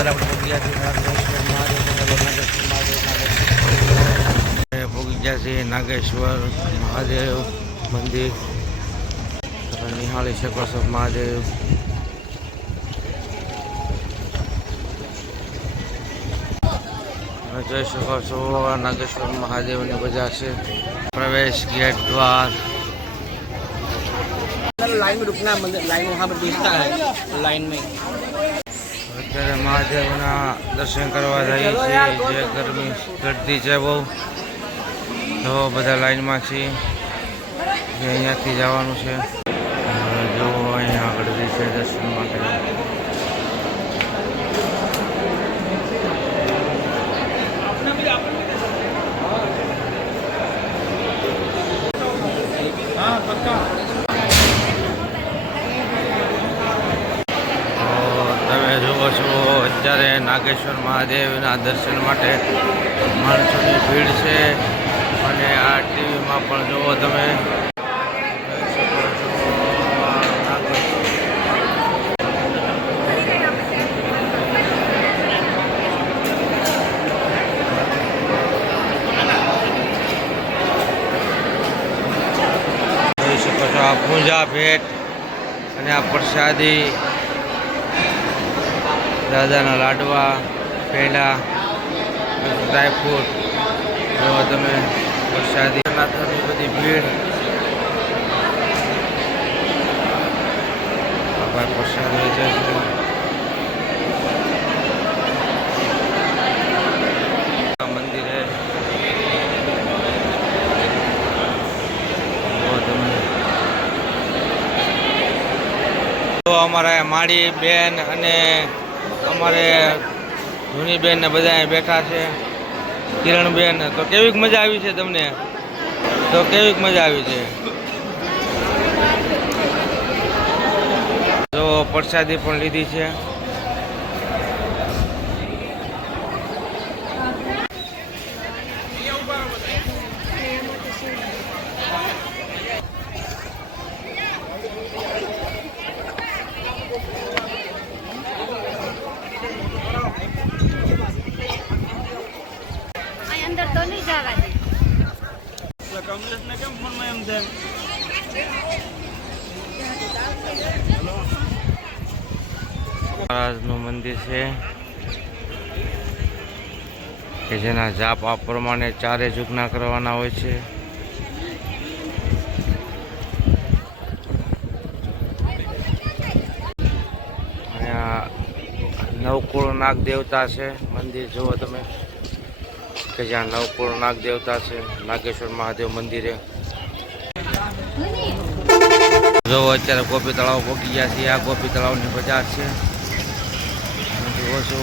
અત્યારે આપણે પહોંચી ગયા છીએ નાગેશ્વર મહાદેવ તો ચાલો નાગેશ્વર મહાદેવ નાગેશ્વર પહોંચી ગયા છીએ નાગેશ્વર મહાદેવ મંદિર તમે નિહાળી શકો છો મહાદેવ તમે જોઈ શકો છો આ નાગેશ્વર મહાદેવની બજાર છે પ્રવેશ ગેટ દ્વાર लाइन में रुकना है मंदिर लाइन वहाँ पर दिखता है लाइन में અત્યારે મહાદેવના દર્શન કરવા જઈએ છીએ. જે ગરમી ગરદી છે બહુ. તો બધા લાઈનમાં છીએ. જે અહીંયાથી જવાનું છે. જો અહીંયા જે છે દર્શન માટે. તો તમે જુઓ છો અત્યારે નાગેશ્વર મહાદેવના દર્શન માટે માણસોની ભીડ છે અને આ ટીવીમાં પણ જુઓ તમે. પૂજા ભેટ અને આ પ્રસાદી દાદાના લાડવા પેંડા ડ્રાયફ્રૂટ જો તમે પ્રસાદી નાથની બધી ભીડ. ભાઈ પ્રસાદ વેચે છે. અમારા માળી બેન અને અમારે જૂની બેન ને બધા બેઠા છે. કિરણબેન, તો કેવીક મજા આવી છે તમને? તો કેવીક મજા આવી છે? તો પ્રસાદી પણ લીધી છે. મંદિર છે, કે જેના જાપ આ પ્રમાણે ચારે જુગના કરવાના હોય છે. નવકુળ નાગ દેવતા છે, મંદિર જુઓ તમે. કે જ્યાં નવકુળ નાગ દેવતા છે, નાગેશ્વર મહાદેવ મંદિરે. જો અત્યારે ગોપી તળાવ પહોંચી ગયા છીએ, આ ગોપી તળાવની બજાર છે જુઓ છો.